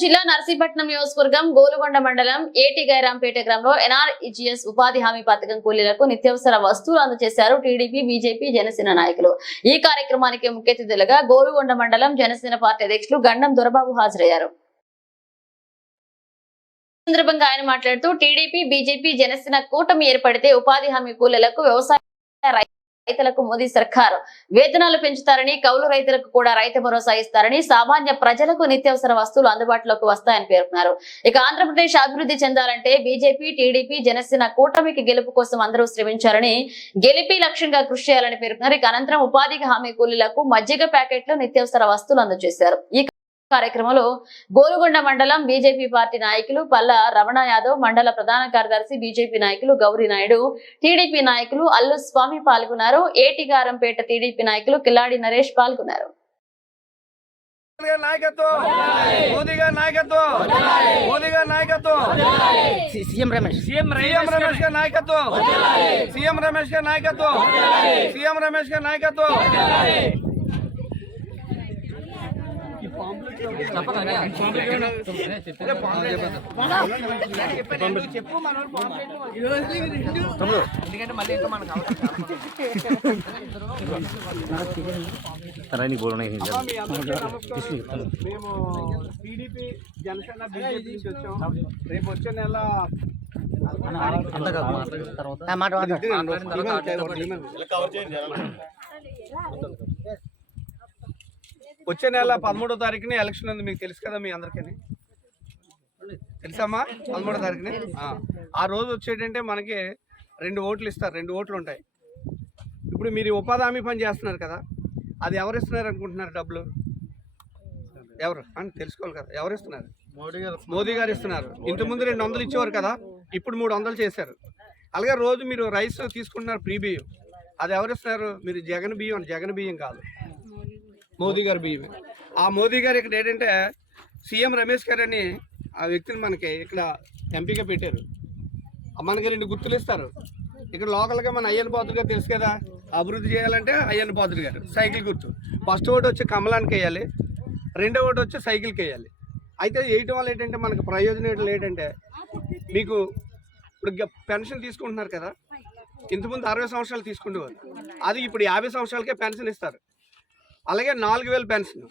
జిల్లా నర్సీపట్నం నియోజకవర్గం గోలుగొండ మండలం ఏటి గైరాంపేట గ్రామంలో ఎన్ఆర్ఇజిఎస్ ఉపాధి హామీ పథకం కూలీలకు నిత్యావసర వస్తువులు అందజేశారు టీడీపీ, బీజేపీ, జనసేన నాయకులు. ఈ కార్యక్రమానికి ముఖ్య అతిథులుగా గోలుగొండ మండలం జనసేన పార్టీ అధ్యక్షులు గండం దొరబాబు హాజరయ్యారు. సందర్భంగా ఆయన మాట్లాడుతూ టీడీపీ, బీజేపీ, జనసేన కూటమి ఏర్పడితే ఉపాధి హామీ కూలీలకు, వ్యవసాయ రైతులకు మోదీ సర్కారు వేతనాలు పెంచుతారని, కౌలు రైతులకు కూడా రైతు భరోసా ఇస్తారని, సామాన్య ప్రజలకు నిత్యావసర వస్తువులు అందుబాటులోకి వస్తాయని పేర్కొన్నారు. ఇక ఆంధ్రప్రదేశ్ అభివృద్ధి చెందాలంటే బీజేపీ, టీడీపీ, జనసేన కూటమికి గెలుపు కోసం అందరూ శ్రమించారని, గెలిపి లక్ష్యంగా కృషి చేయాలని పేర్కొన్నారు. ఇక అనంతరం ఉపాధి హామీ కూలీలకు మజ్జిగ ప్యాకెట్లు, నిత్యావసర వస్తువులు అందజేశారు. ఈ కార్యక్రమంలో గోలుగొండ మండలం బీజేపీ పార్టీ నాయకులు పల్ల రమణ యాదవ్, మండల ప్రధాన కార్యదర్శి బీజేపీ నాయకులు గౌరీ నాయుడు, టీడీపీ నాయకులు అల్లు స్వామి పాల్గొన్నారు. ఏటిగారంపేట టీడీపీ నాయకులు కిల్లాడి నరేష్ పాల్గొన్నారు. టీడీపీ, జనసేన, బీజేపీ నుంచి వచ్చాం. రేపు వచ్చే నెల వచ్చే నెల 13వ తారీఖుని ఎలక్షన్ ఉంది. మీకు తెలుసు కదా, మీ అందరికీ తెలుసమ్మా? 13వ తారీఖుని ఆ రోజు వచ్చేటంటే మనకి 2 ఓట్లు ఇస్తారు. 2 ఓట్లు ఉంటాయి. ఇప్పుడు మీరు ఉపాధి హామీ పని చేస్తున్నారు కదా, అది ఎవరు ఇస్తున్నారు అనుకుంటున్నారు? డబ్బులు ఎవరు అని తెలుసుకోవాలి కదా. ఎవరు ఇస్తున్నారు? మోదీ గారు ఇస్తున్నారు. ఇంతకుముందు 200 ఇచ్చేవారు కదా, ఇప్పుడు 300 చేశారు. అలాగే రోజు మీరు రైస్ తీసుకుంటున్నారు, ప్రీ బియ్యం. అది ఎవరు ఇస్తున్నారు? మీరు జగన్ బియ్యం. జగన్ బియ్యం కాదు, మోదీ గారి బియ్యం. ఆ మోదీ గారు ఇక్కడ ఏంటంటే సీఎం రమేష్ గారు అని ఆ వ్యక్తిని మనకి ఇక్కడ ఎంపీగా పెట్టారు. మనకి 2 గుర్తులు ఇస్తారు. ఇక్కడ లోకల్గా మన అయ్యన్న పాత్రుడు గారు తెలుసు కదా, అభివృద్ధి చేయాలంటే అయ్యన్న పాత్రుడు గారు సైకిల్ గుర్తు. ఫస్ట్ ఓటు వచ్చి కమలానికి వేయాలి, రెండో ఓటు వచ్చి సైకిల్కి వేయాలి. అయితే వేయటం వల్ల ఏంటంటే మనకు ప్రయోజనం ఏంటంటే, మీకు ఇప్పుడు పెన్షన్ తీసుకుంటున్నారు కదా, ఇంతకుముందు 60 సంవత్సరాలు తీసుకుంటేవారు, అది ఇప్పుడు 50 సంవత్సరాలకే పెన్షన్ ఇస్తారు. అలాగే 4000 పెన్షన్.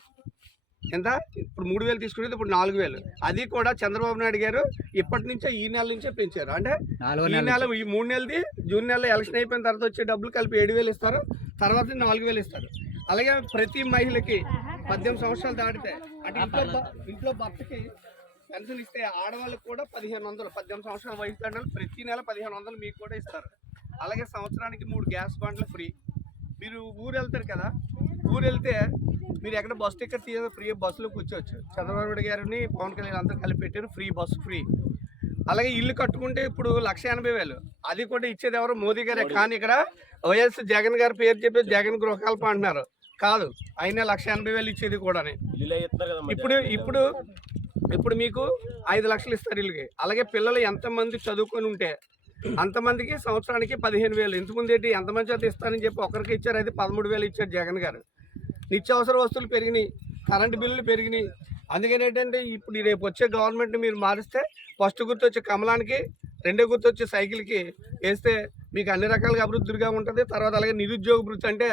ఎంత? ఇప్పుడు 3000 తీసుకునేది, ఇప్పుడు 4000. అది కూడా చంద్రబాబు నాయుడు గారు ఇప్పటి నుంచే, ఈ నెల నుంచే పెంచారు. అంటే ఈ నెల, ఈ 3 నెలది, జూన్ నెలలో ఎలక్షన్ అయిపోయిన తర్వాత వచ్చే డబ్బులు కలిపి 7000 ఇస్తారు. తర్వాత 4000 ఇస్తారు. అలాగే ప్రతి మహిళకి 18 సంవత్సరాలు దాటితే, అంటే ఇంట్లో భర్తకి పెన్షన్ ఇస్తే ఆడవాళ్ళకి కూడా 1500, 18 సంవత్సరాల వయసు దాటి ప్రతి నెల 1500 మీకు కూడా ఇస్తారు. అలాగే సంవత్సరానికి 3 గ్యాస్ బండ్లు ఫ్రీ. మీరు ఊరు వెళ్తారు కదా, ఊరు వెళ్తే మీరు ఎక్కడ బస్ టికెట్ తీయదు, ఫ్రీ బస్సులో కూర్చోవచ్చు. చంద్రబాబు నాయుడు గారిని, పవన్ కళ్యాణ్ అందరూ కలిపి పెట్టారు ఫ్రీ బస్సు ఫ్రీ. అలాగే ఇల్లు కట్టుకుంటే ఇప్పుడు 1,80,000. అది కూడా ఇచ్చేది ఎవరు? మోదీ గారే. కానీ ఇక్కడ వైఎస్ జగన్ గారి పేరు చెప్పి జగన్ గృహకల్ప అంటున్నారు. కాదు, అయినా 1,80,000 ఇచ్చేది కూడా. ఇప్పుడు మీకు 5 లక్షలు ఇస్తారు ఇల్లుకి. అలాగే పిల్లలు ఎంతమంది చదువుకొని ఉంటే అంతమందికి సంవత్సరానికి 15,000. ఇంతకుముందు ఏంటి, ఎంతమంది చేత ఇస్తారని చెప్పి ఒకరికి ఇచ్చారు, అది 13,000 ఇచ్చారు జగన్ గారు. నిత్యావసర వస్తువులు పెరిగినాయి, కరెంటు బిల్లులు పెరిగినాయి. అందుకని ఏంటంటే ఇప్పుడు రేపు వచ్చే గవర్నమెంట్ మీరు మారిస్తే ఫస్ట్ గుర్తు వచ్చే కమలానికి, రెండో గుర్తు వచ్చే సైకిల్కి వేస్తే మీకు అన్ని రకాలుగా అభివృద్ధిగా ఉంటుంది. తర్వాత అలాగే నిరుద్యోగ వృత్తి, అంటే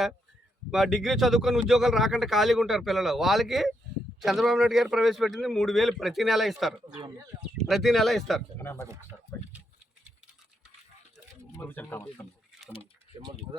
డిగ్రీ చదువుకొని ఉద్యోగాలు రాకుండా ఖాళీగా ఉంటారు పిల్లలు, వాళ్ళకి చంద్రబాబు నాయుడు గారు ప్రవేశపెట్టింది 3000 ప్రతి నెల ఇస్తారు. ప్రతి నెల ఇస్తారు.